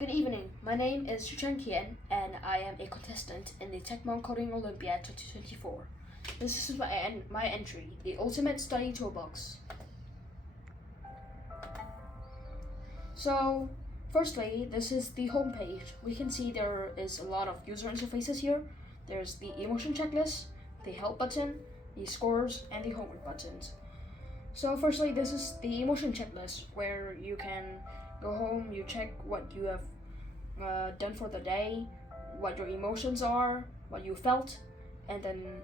Good evening, my name is Kien and I am a contestant in the Techmon Coding Olympiad 2024. This is my entry, the Ultimate Study Toolbox. So, firstly, this is the home page. We can see there is a lot of user interfaces here. There's the emotion checklist, the help button, the scores, and the homework buttons. So firstly, this is the emotion checklist where you can go home, you check what you have done for the day, what your emotions are, what you felt, and then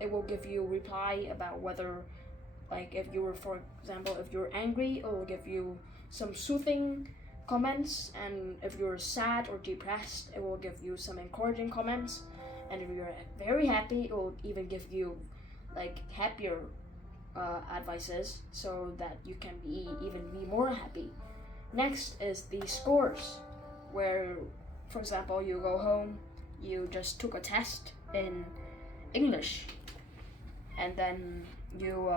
it will give you a reply about whether, like if you were, for example, if you're angry, it will give you some soothing comments, and if you're sad or depressed, it will give you some encouraging comments, and if you're very happy, it will even give you like happier advices so that you can even be more happy. Next is the scores, where, for example, you go home, you just took a test in English, and then you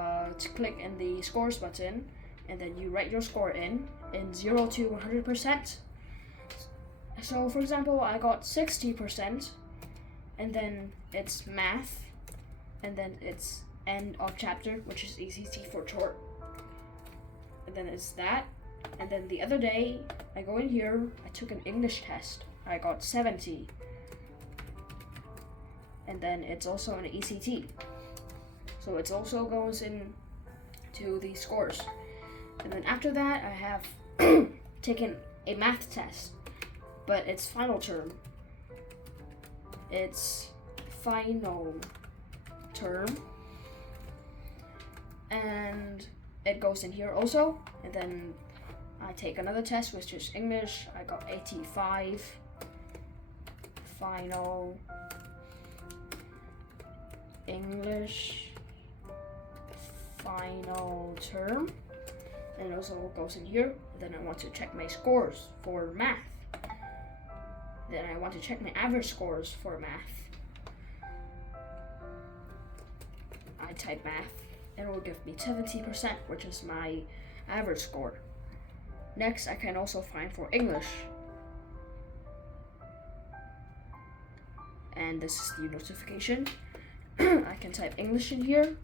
click in the scores button, and then you write your score in 0 to 100%. So, for example, I got 60%, and then it's math, and then it's end of chapter, which is ECT for short, and then it's that. And then the other day, I go in here, I took an English test, I got 70, and then it's also an ECT, so it also goes in to the scores. And then after that, I have taken a math test, but it's final term. It's final term, and it goes in here also. And then I take another test, which is English. I got 85, final English, final term, and it also goes in here. Then I want to check my scores for math. Then I want to check my average scores for math. I type math, and it will give me 70%, which is my average score. Next, I can also find for English. And this is the notification. I can type English in here,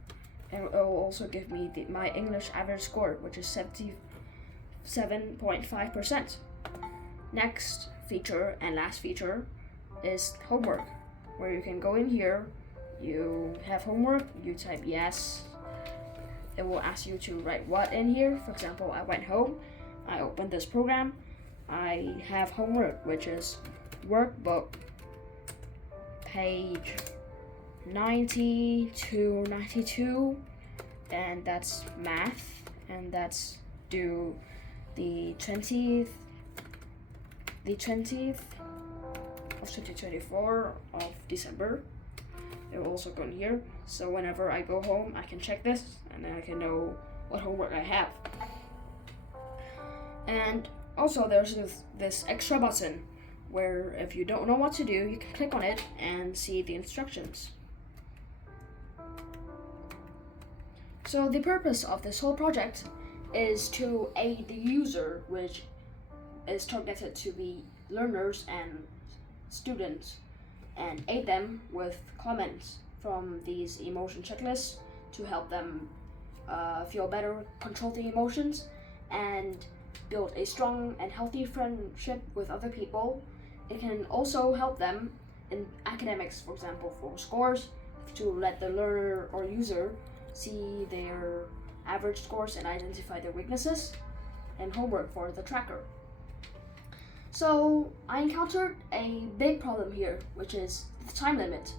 and it will also give me my English average score, which is 77.5%. Next feature and last feature is homework, where you can go in here, you have homework, you type yes. It will ask you to write what in here. For example, I went home, I opened this program, I have homework, which is workbook page 90 to 92, and that's math, and that's due the 20th of 2024 of December. It will also go in here, so whenever I go home, I can check this, and then I can know what homework I have. And also there's this extra button where if you don't know what to do, you can click on it and see the instructions. So the purpose of this whole project is to aid the user, which is targeted to be learners and students, and aid them with comments from these emotion checklists to help them feel better, control the emotions, and build a strong and healthy friendship with other people. It can also help them in academics, for example, for scores, to let the learner or user see their average scores and identify their weaknesses, and homework for the tracker. So I encountered a big problem here, which is the time limit.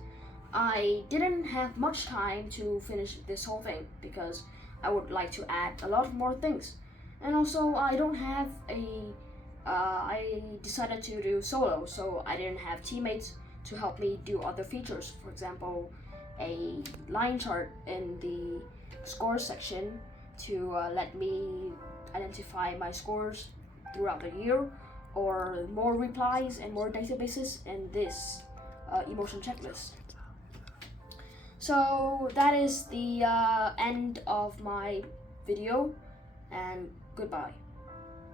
I didn't have much time to finish this whole thing because I would like to add a lot more things. And also I don't have I decided to do solo, so I didn't have teammates to help me do other features. For example, a line chart in the scores section to let me identify my scores throughout the year, or more replies and more databases in this emotion checklist. So that is the end of my video, and goodbye.